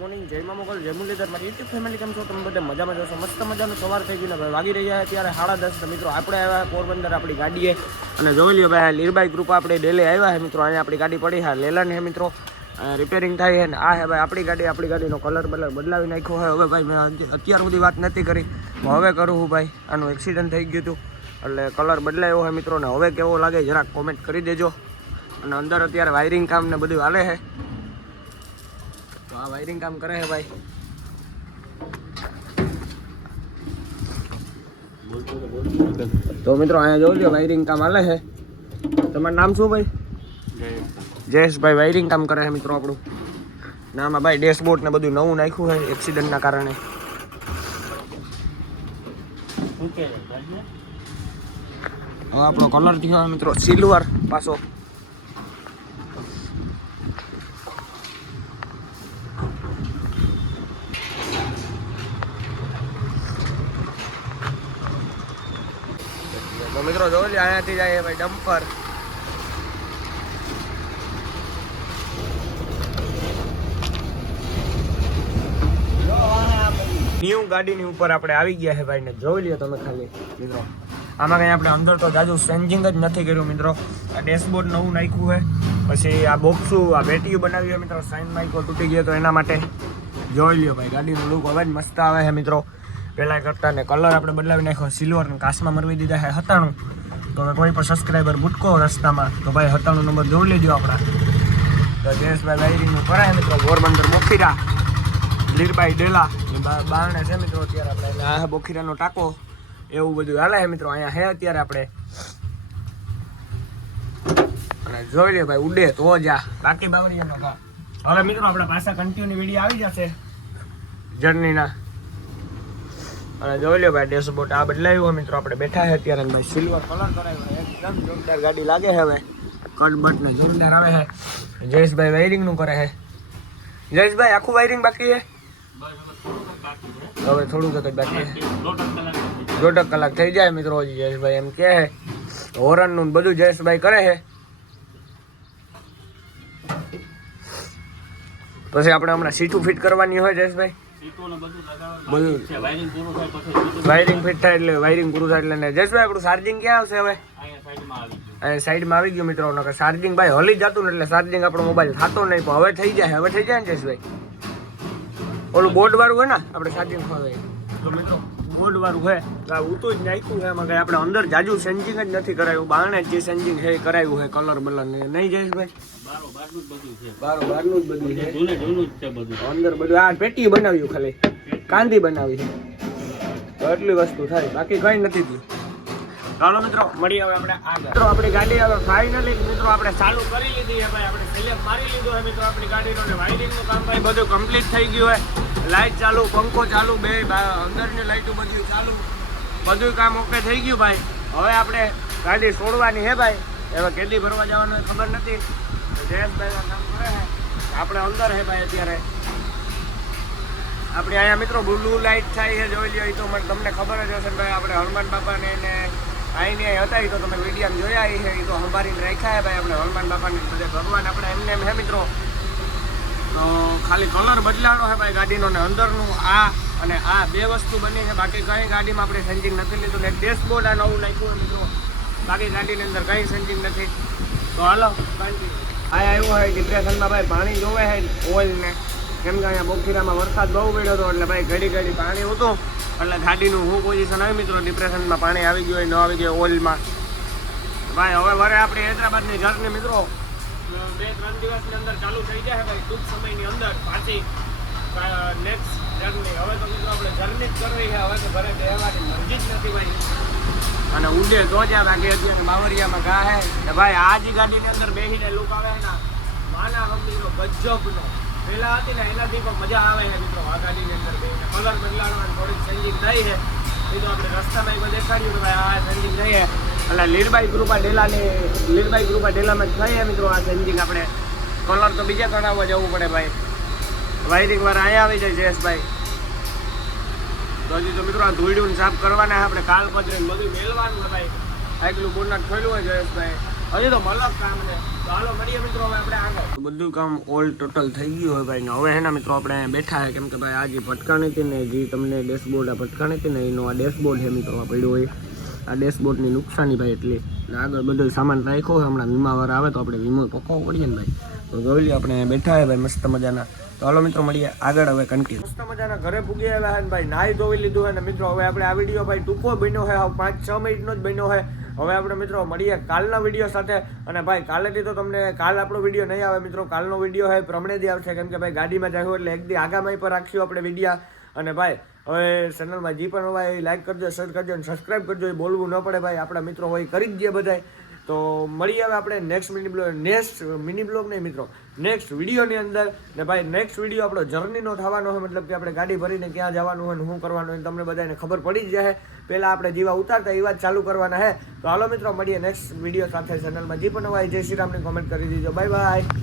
Morning જય મા મોગલ, જય મુરલીધર. મારી યુટ્યુબ ફેમિલી કેમ છો? તમે બધા મજામાં જશો મસ્ત મજાનો સવાર થઈ ગયો ભાઈ વાગી રહ્યા ત્યારે સાડા દસ. મિત્રો, આપણે આવ્યા પોરબંદર આપણી ગાડીએ. અને જોઈ લ્યો ભાઈ લીરબાઈ ગ્રુપ આપણે ડેલી આવ્યા છે મિત્રો. અહીંયા આપણી ગાડી પડી હા, લેલન છે મિત્રો. રિપેરિંગ થાય છે ને. આ હે ભાઈ, આપણી ગાડી, આપણી ગાડીનો કલર બલર બદલાવી નાખ્યો હોય હવે ભાઈ, મેં અત્ય- અત્યાર સુધી વાત નથી કરી. હું હવે કરું હું ભાઈ. આનું એક્સિડન્ટ થઈ ગયું હતું. એટલે કલર બદલાયો હોય મિત્રો. ને હવે કેવો લાગે, જરાક કોમેન્ટ કરી દેજો. અને અંદર અત્યારે વાયરિંગ કામ ને બધું હાલે છે તો આ વાયરિંગ કામ કરે છે ભાઈ તો મિત્રો અહીંયા જોઈ લો વાયરિંગ કામ હાલે છે તમારું નામ શું ભાઈ? જયેશભાઈ વાયરિંગ કામ કરે છે મિત્રો આપણું. નામાં ભાઈ ડેશબોર્ડ ને બધું નવું નાખ્યું છે એક્સિડન્ટના કારણે. હવે આપણો કલર થયો છે મિત્રો સિલ્વર પાછો. તો મિત્રો જોઈ લો અહીંયાથી જાય ભાઈ ડમ્પર. ન્યુ ગાડીની ઉપર આપણે આવી ગયા છે ભાઈ ને જોઈ લ્યો તમે ખાલી, મિત્રો. આમાં કંઈ આપણે અંદર તો જાજુ ચેન્જિંગ જ નથી કર્યું, મિત્રો. આ ડેશબોર્ડ નવું નાખ્યું છે. પછી આ બોક્સું આ બેટીયું બનાવ્યું છે, મિત્રો. સાઇન માઇકો તૂટી ગયો તો એના માટે જોઈ લ્યો ભાઈ, ગાડીનું લુક હવે જ મસ્ત આવે છે, મિત્રો. પહેલાં કરતાં ને કલર આપણે બદલાવી નાખ્યો. સિલ્વર ને કાચમાં મરવી દીધા છે હતાણું તો હવે કોઈ પણ સબસ્ક્રાઈબર ભૂટકો રસ્તામાં, તો ભાઈ હતાણું નંબર જોઈ લેજો આપણા. તો જયેશભાઈ વાયરિંગનું કરાય મિત્રો, પોરબંદર બોખીરા. લીરબાઈ ડેલા. બારણે છે મિત્રો અત્યારે આપણે. આ બોખીરાનો ટાંકો. એવું બધું હાલે મિત્રો, અહીંયા હે અત્યારે આપણે. અને જોઈ લે ભાઈ, ઉડે તો જ આ. બાકી બાવળિયાનો ઘા હવે મિત્રો, આપણા પાછા કન્ટિન્યુ વીડિયો આવી જશે. જર્નીના અને જોઈ લો ભાઈ ડેશબોર્ડ આ બદલાયું હોય મિત્રો. આપણે બેઠા છે અત્યારે ભાઈ સિલ્વર કલર કરાવ્યો એકદમ જોરદાર ગાડી લાગે હવે. કટ બટ ને જોરદાર આવે છે જયેશભાઈ વાયરિંગનું કરે છે જયેશભાઈ, આખું વાયરિંગ બાકી છે હવે થોડું જ બાકી છે દોઢક કલાક થઈ જાય મિત્રો હજી જયેશભાઈ એમ કહે છે હોરનનું બધું જયેશભાઈ કરે છે પછી આપણે હમણાં સીટું ફિટ કરવાની હોય જયેશભાઈ. વાયરિંગ ફિટ થાય એટલે વાયરિંગ પૂરું થાય એટલે ને. જયેશભાઈ આપણું ચાર્જિંગ ક્યાં આવશે હવે? અહીંયા સાઈડમાં આવી ગયું. મિત્રો ચાર્જિંગ ભાઈ હલી જતું ને એટલે ચાર્જિંગ આપણો મોબાઈલ થતો નહીં પણ હવે થઈ જાય હવે થઈ જાય ને જયેશભાઈ ઓલું બોર્ડ વાળું હોય ને આપણે ચાર્જિંગ ખોવાય. તો ગોડવાળું હે છે આ ઊંચું જ નાખ્યું છે એમાં કંઈ આપણે અંદર જાજુ સેન્જિંગ જ નથી કરાયું. બારણે જે સેન્જિંગ છે એ કરાયું છે કલર બલર ને નહીં જયેશભાઈ બારો બારનું જ બધું છે. બધું અંદર બધું આ પેટી બનાવ્યું ખાલી. કાંદી બનાવી છે. એટલી વસ્તુ થાય. બાકી કઈ નથી થયું. ચાલો મિત્રો, મળીએ હવે આપણે આગળ. મિત્રો, આપણી ગાડી હવે ફાઇનલી મિત્રો, આપણે ચાલુ કરી લીધી ભાઈ. આપણે સિલેક્ટ મારી લીધું છે, મિત્રો, આપણી ગાડીનો વાયરિંગનું કામ, ભાઈ, બધું કમ્પ્લીટ થઈ ગયું હોય લાઇટ ચાલુ, પંખો ચાલુ, બે અંદરની લાઇટો બધું ચાલુ. બધું કામ ઓકે થઈ ગયું, ભાઈ. હવે આપણે ગાડી છોડવાની છે, ભાઈ. હવે કેટલી ભરવા જવાનું ખબર નથી. જયેશભાઈ આ કામ કરે છે. આપણે અંદર છે, ભાઈ, અત્યારે. આપણે અહીંયા, મિત્રો બ્લુ લાઇટ થાય છે, જોઈ લ્યો એ તો મને તમને ખબર જ હશે ભાઈ, આપણે હનુમાન બાપાને ને અહીંની અહીં હતા, એ તો તમે વીડિયો જોયા ઈ છે એ તો સંભાળીને રાખ્યા છે ભાઈ આપણે, હનુમાન બાપાને બધે ભગવાન, આપણે એમને એમ હે મિત્રો. ખાલી કલર બદલાવાનો છે ભાઈ ગાડીનો ને અંદરનું, આ અને આ બે વસ્તુ બની છે. બાકી કઈ ગાડીમાં આપણે સેન્જિંગ નથી લીધું ને ડેશબોર્ડ આ નવું નાખ્યું મિત્રો. બાકી ગાડીની અંદર કઈ સેન્જિંગ નથી. તો હાલો આ આવ્યું હોય ડિપ્રેશનમાં ભાઈ પાણી જોવે છે ઓઇલ ને કેમ કે અહીંયા બોખીરામાં વરસાદ બહુ પડ્યો હતો એટલે ભાઈ ઘડી ઘડી પાણી હતું. એટલે ગાડીનું હું પોઝિશન આવી મિત્રો ડિપ્રેશનમાં પાણી આવી ગયું હોય, ન આવી ગયું ઓઇલમાં. ભાઈ, હવે વરે આપણી હૈદરાબાદની જર્ની મિત્રો. બે, ત્રણ દિવસની અંદર ચાલુ થઈ જાય ભાઈ, ટૂંક સમયની અંદર પાછી નેક્સ્ટ જર્ની હવે તો મિત્રો આપણે જર્ની જ કરવી છે, હવે તો ઘરે બેવાની મરજી જ નથી ભાઈ. અને ઉડે તો જ્યાં બાકી અને બાવરિયામાં ગા હે. ભાઈ, આ જ ગાડીની અંદર બેસીને લુક આવે ને માના ગંભીરો ગજબનો. પેલા હતી ને એનાથી પણ મજા આવે છે મિત્રો. આ ગાડીની અંદર બેસીને કલર બદલાડવાની થોડીક ચેન્જિંગ થઈ છે. એ તો આપણે રસ્તામાં એમાં દેખાડ્યું કે ભાઈ આ ચેન્જિંગ થઈ છે. એટલે લીરબાઈ ગ્રુપા ડેલાની લીરબાઈ ગ્રુપા ડેલામાં થઈ છે મિત્રો આ ચેન્જિંગ આપણે. કલર તો બીજા કરાવવા જવું પડે ભાઈ. વાયરિંગ વાર અહીંયા આવી જાય જયેશભાઈ. તો હજી તો મિત્રો આ ધૂળ્યું સાફ કરવાના આપણે. કાલ કચરે બધું મેળવાનું ભાઈ. આગલું બોનટ ખોલ્યું હોય જયેશભાઈ. હજી તો મલક કામ છે તો હાલો મળીએ મિત્રો હવે આપણે આગળ. બધું કામ ઓલ ટોટલ થઈ ગયું હોય ભાઈ હવે હેના મિત્રો આપણે અહીંયા બેઠા છે કેમ કે ભાઈ આ જે ભટકાણી હતી ને જે તમને ડેશબોર્ડ આ ભટકાણી હતી ને એનો આ ડેશબોર્ડ છે મિત્રો પડ્યો હોય. આ ડેશબોર્ડની નુકસાની ભાઈ એટલી. ને આગળ બધો સામાન રાખ્યો હોય હમણાં વીમાવાર આવે તો આપણે વીમો પકવવો પડીએ ને ભાઈ. તો જોઈ લઈએ આપણે બેઠા છે ભાઈ મસ્ત મજાના. તો હાલો મિત્રો મળીએ આગળ હવે કન્ટિન્યુ મસ્ત મજાના ઘરે પૂગી આવ્યા છે ને ભાઈ નાહી ધોઈ લીધું હોય ને મિત્રો. હવે આપણે આ વીડિયો ભાઈ ટૂંકો બન્યો છે પાંચ છ મિનિટનો જ બન્યો છે હવે આપણે મિત્રો મળીએ કાલના વીડિયો સાથે. અને ભાઈ, કાલેથી તો તમને કાલ આપણો વીડિયો નહીં આવે મિત્રો. કાલનો વીડિયો છે પ્રમણેથી આવશે. કેમ કે ભાઈ, ગાડીમાં જાય એટલે એક દી આગામાઈ પર રાખશું આપણે વિડીયા અને ભાઈ, હવે ચેનલમાં જે પણ હોય એ લાઈક કરજો શેર કરજો અને સબસ્ક્રાઈબ કરજો. એ બોલવું ન પડે ભાઈ. આપણા મિત્રો હોય કરી જ દે બધાય. તો મળીએ હવે આપણે next mini blog next mini blog નહીં મિત્રો. નેક્સ્ટ વિડીયોની અંદર, ને ભાઈ નેક્સ્ટ વીડિયો આપણો જર્નીનો થવાનો હોય મતલબ કે આપણે ગાડી ભરીને ક્યાં જવાનું હોય ને શું કરવાનું હોય તમને બધાને ખબર પડી જ જાય. પહેલાં આપણે જેવા ઉતારતા એ વાત ચાલુ કરવાના હે તો હાલો મિત્રો, મળીએ નેક્સ્ટ વીડિયો સાથે ચેનલમાં જે પણ હોય જય શ્રી રામની કોમેન્ટ કરી દીજો. Bye bye